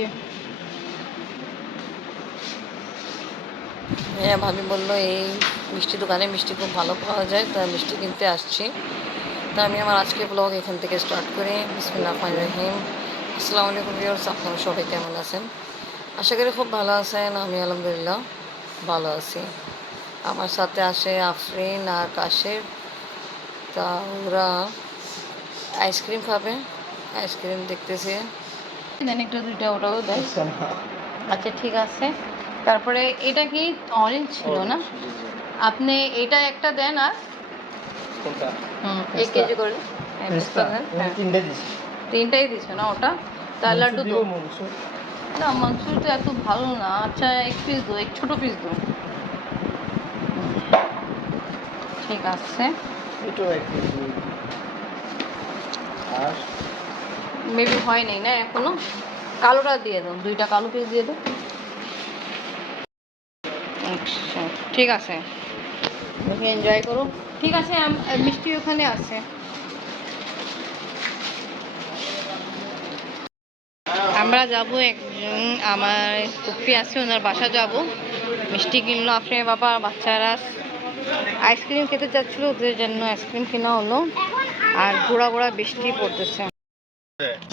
You হ্যাঁ ভাবি বলল, এই মিষ্টি দোকানে মিষ্টি খুব ভালো পাওয়া যায় তাই মিষ্টি কিনতে আসছি। তা আমি আমার আজকে ব্লগ এখান থেকে স্টার্ট করি। বিসমিল্লাহ রহিম। আসসালামু আলাইকুম ভিউয়ার্স আপনারা সবাই কেমন আছেন? আশা করি খুব ভালো আছেন, আমি আলহামদুলিল্লাহ ভালো আছি। আমার সাথে আসে আফরিন আর কাশের তা ওরা আইসক্রিম খাবে। আইসক্রিম দেখতেছে। দেন একটা দুইটা ওটাও দেয় আচ্ছা। ঠিক আছে। তারপরে এটা কি অরেঞ্জ ছিল না? আপনি এটা একটা দেন আর? হুম এক কেজি করে। হ্যাঁ, দেন। হ্যাঁ। তিনটাই দিছে না ওটা? তার লাড্ডু তো। না মাংস তো এত ভালো না। আচ্ছা এক পিস দো এক ছোট পিস দো। ঠিক আছে। এটাও এক কেজি। আর মেবি হয় নাই না এখনও? কালোটা দিয়ে দাও দুইটা কালো পিস দিয়ে দাও। আচ্ছা ঠিক আছে। তুমি এনজয় করো। ঠিক আছে মিষ্টি ওখানে আছে। আমরা যাব একজন আমার কুপি আছে ওনার বাসা যাব। মিষ্টি কিনলো আপনার বাবা বাচ্চারা। আইসক্রিম খেতে চাচ্ছিল ওদের জন্য আইসক্রিম কেনা হলো। আর ঘোড়া ঘোড়া বৃষ্টি পড়তেছে।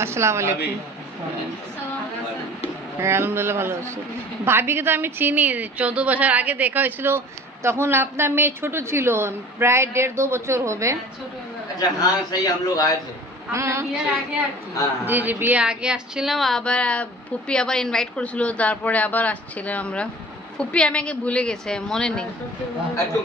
السلام علیکم۔ হ্যাঁ আলহামদুলিল্লাহ ভালো আছি। ভাবিকে তো আমি চিনি চোদ্দ বছর আগে দেখা হয়েছিল তখন আপনার মেয়ে ছোট ছিল প্রায় দেড় দু বছর হবে। জি জি বিয়ে আগে আসছিলাম আবার ফুপি আবার ইনভাইট করেছিল তারপরে আবার আসছিলাম আমরা। ফুপি আমাকে ভুলে গেছে মনে নেই। একদম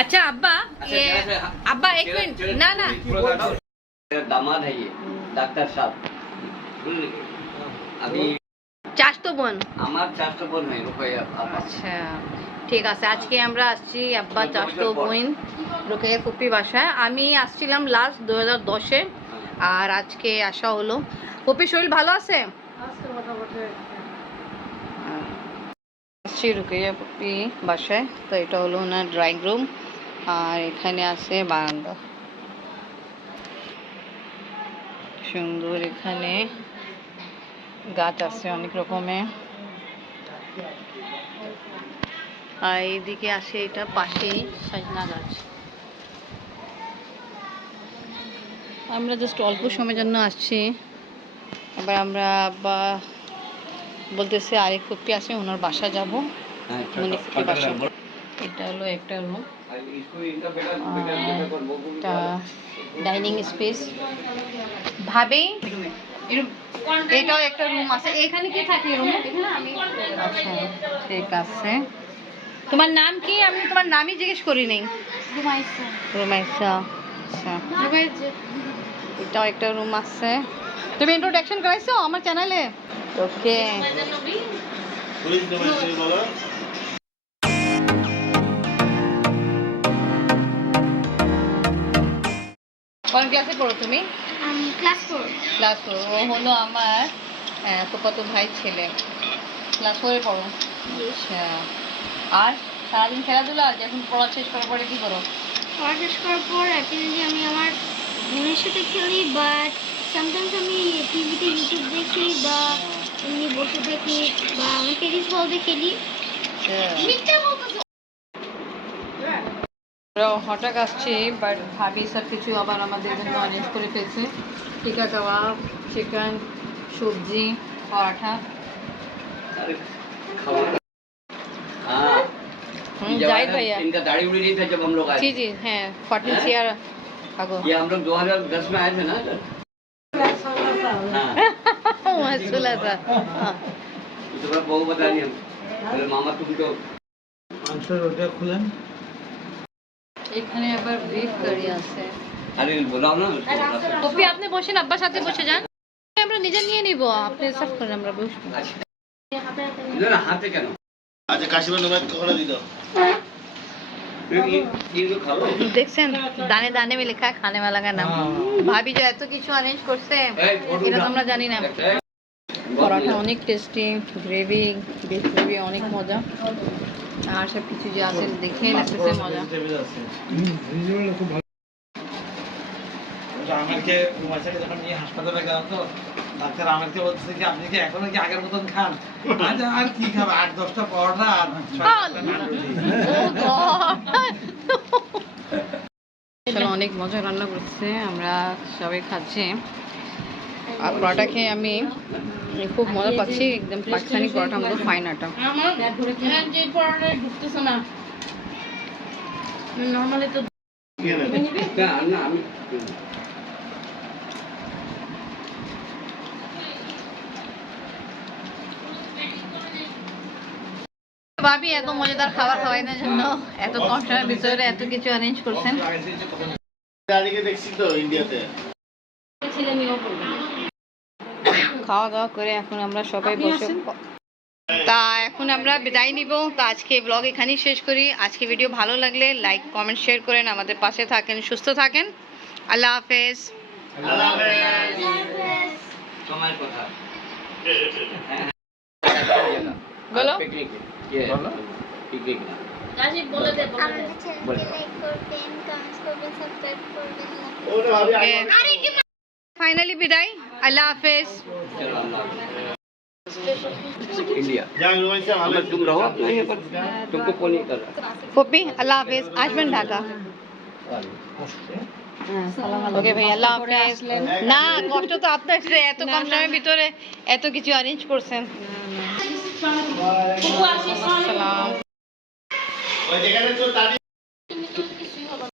আচ্ছা আব্বা আব্বা এক মিনিট না না। দামাদ হ্যাঁ ডাক্তার সাহেব। আমি চাষতো বোন। আমার চাষতো বোন হয় রুকাইয়া আচ্ছা ঠিক আছে আজকে আমরা আসছি আব্বা চাষতো বোন রুকাইয়া কুপি বাসায়। আমি আসছিলাম লাস্ট দু হাজার দশে আর আজকে আসা হলো। কপি শরীর ভালো আছে? হ্যাঁ। আসছি রুকাইয়া কুপি বাসায় তো এটা হলো ওনার ড্রয়িং রুম আর এখানে আছে বারান্দা। সুন্দর এখানে গাছ আছে অনেক রকমের আর এইদিকে আসে এটা পাশেই সাজনা গাছ। আমরা জাস্ট অল্প সময়ের জন্য আসছি। আবার আমরা বা বলতেছে আরেক ফুপি আছে ওনার বাসা যাব। মনে এটা হলো একটা রুম এটা ডাইনিং স্পেস ভাবি এটাও একটা রুম আছে। এখানে কি থাকে রুমে আচ্ছা ঠিক আছে। তোমার নাম কি? আমি তোমার নামই জিজ্ঞেস করি নেই। রুমাইসা। আচ্ছা। এটাও একটা রুম আছে। তুমি ইন্ট্রোডাকশন করাইছো আমার চ্যানেলে ওকে কোন ক্লাসে পড়ো তুমি? Class four. Class four. ও হলো আমার ফুপাতো ভাই ছেলে। ক্লাস ফোরে পড়ো। আচ্ছা। আর সারাদিন খেলাধুলা? আর যখন পড়া শেষ করার পরে কি করো? পড়া শেষ করার পর অ্যাপিনেলি আমি আমার ফ্রেন্ডের সাথে খেলি বাট সামটাইমস আমি টিভিতে ইউটিউব দেখি বা এমনি বসে দেখি বা আমি টেনিস খেলি। মিথ্যা বলতেছো আমরা হঠাৎ আসছি বাট ভাবি সব কিছু আবার আমাদের জন্য অ্যারেঞ্জ করে ফেলছে টিকা কাবাব চিকেন সবজি পরাঠা अरे खावा हाँ হুম, जब জাহিদ आया, ভাইয়া इनका दाढ़ी उड़ी नहीं था जब हम लोग आए জি थे। জি হ্যাঁ কটন চেয়ার আগো ये हम लोग 2010 में आए थे ना इधर? हाँ মাসুল আছে হ্যাঁ। तो बड़ा बहू बता रही हम बोले, मामा तुम तो এখানে আবার আছে। আরে বলাও না? কপি আপনি বসেন সাথে বসে যান। আমরা নিজে নিয়ে নিব আপনি আমরা হাতে কেন? দেখছেন দানে দানে লেখা খানে নাম ভাবি যে এত কিছু অ্যারেঞ্জ করছে এটা আমরা জানি না। পরোটা অনেক টেস্টি গ্রেভি বিফ গ্রেভি অনেক মজা। আর সব কিছু যে আছে দেখে লাগতেছে মজা। আমাকে বাচ্চাকে যখন নিয়ে হাসপাতালে গেলাম তো ডাক্তার আমাকে বলতেছে কি আপনি কি এখনও কি আগের মতন খান? আচ্ছা আর কি খাবে? আট দশটা পরোটা আর ছয় সাতটা নাড়ুলি। আসলে অনেক মজা রান্না করছে। আমরা সবাই খাচ্ছি। আর পরোটা খেয়ে আমি খুব মজা পাচ্ছি একদম পাকিস্তানি পরোটা আমাদের ফাইন আটা। ভাবি এত মজাদার খাবার খাওয়ানোর জন্য এত কষ্টের ভিতরে এত কিছু অ্যারেঞ্জ করছেন। দেখছি তো ইন্ডিয়াতে খাওয়া দাওয়া করে এখন আমরা সবাই বসে তা এখন আমরা বিদায় নিব। তা আজকে ব্লগ এখানেই শেষ করি। আজকে ভিডিও ভালো লাগলে লাইক কমেন্ট শেয়ার করেন। আমাদের পাশে থাকেন সুস্থ থাকেন। আল্লাহ হাফেজ। ফাইনালি বিদায়। আল্লাহ হাফেজ। इंडिया যাক রয়েছে ভালো अगर तुम रहो अपना यहाँ पर तुमको फोन नहीं कर रहा পপি আল্লাহ হাফেজ আসবেন ঢাকা ওকে ভাই আল্লাহ হাফেজ না কষ্ট তো আপনার যে এত কম সময়ের ভিতরে এত কিছু অ্যারেঞ্জ করছেন আসসালাম